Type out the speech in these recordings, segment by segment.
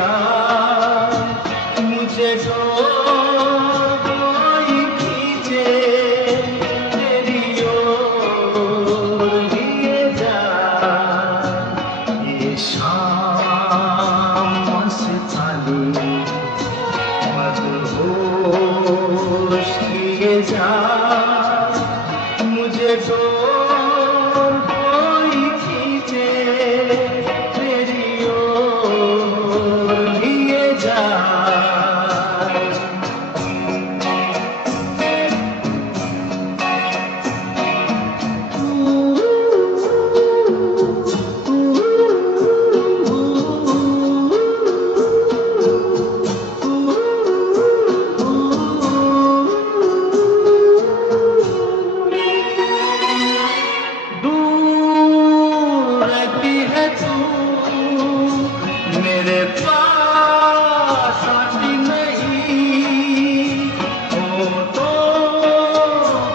जा, मुझे डोर कोई खींचे तेरी ओर लिए जा। ये शाम मस्तानी मदहोश किए जा, मुझे डोर कोई खींचे तेरी ओर लिए जा। मेरे पास आती नहीं, होठों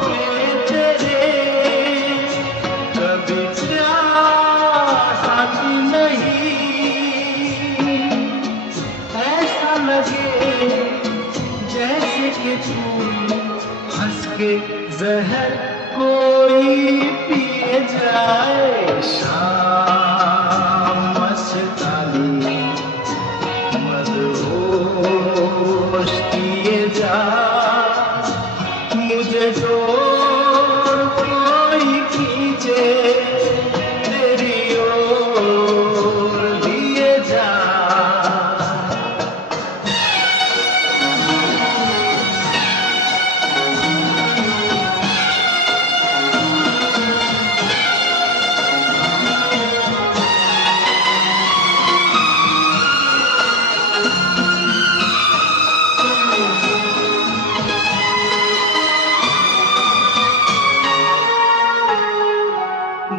पे तेरे कभी प्यास आती नहीं। ऐसा लगे जैसे कि तू हंस के जहर कोई पिए जाए। शाम मस्तानी मदहोश किए जा, मुझे डोर कोई खींचे तेरी ओर लिए जा।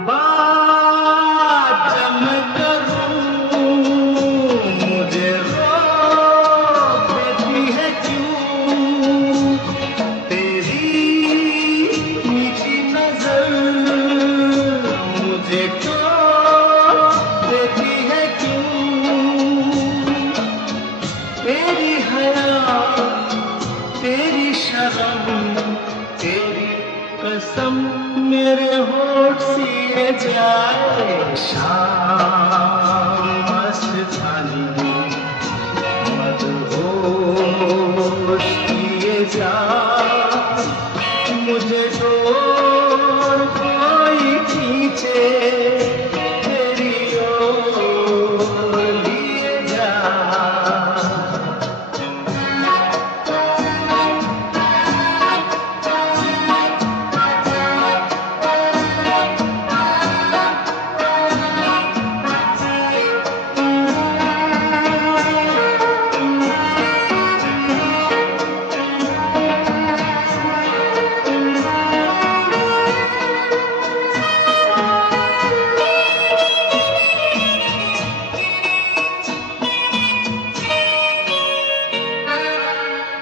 बात जब मैं करूं मुझे रोक देती है क्यों, तेरी मीठी नजर मुझे टोक देती है क्यों। तेरी हया तेरी शर्म तेरी कसम मेरे होठ सिए जाए। शाम मस्तानी मदहोश किए जा, मुझे डोर कोई खींचे तेरी ओर लिए जा।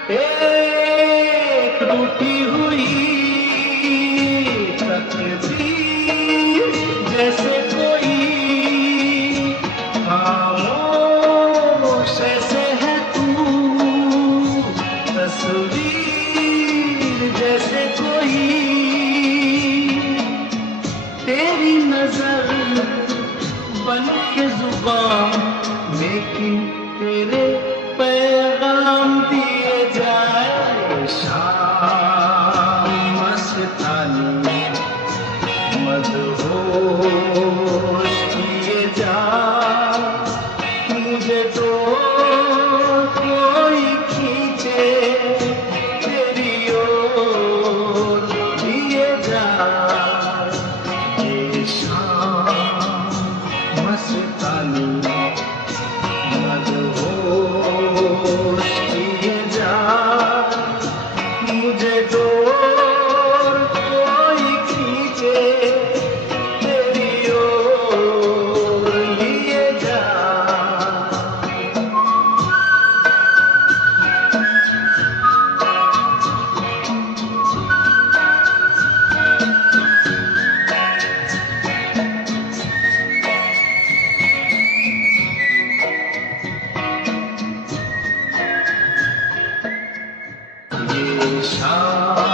एक टूटी हुई तकदीर जैसे कोई खामोश ऐसे है तू, तस्वीर जैसे कोई। तेरी नजर बन के जुबान लेकिन तेरे पैगाम दिए जाए। शाम मस्तानी मदहोश किए जा, मुझे डोर कोई खींचे तेरी ओर लिए जा। ये शाम मस्तानी मदहोश किए जा, मुझे डोर कोई खींचे तेरी ओर लिए जा। शाम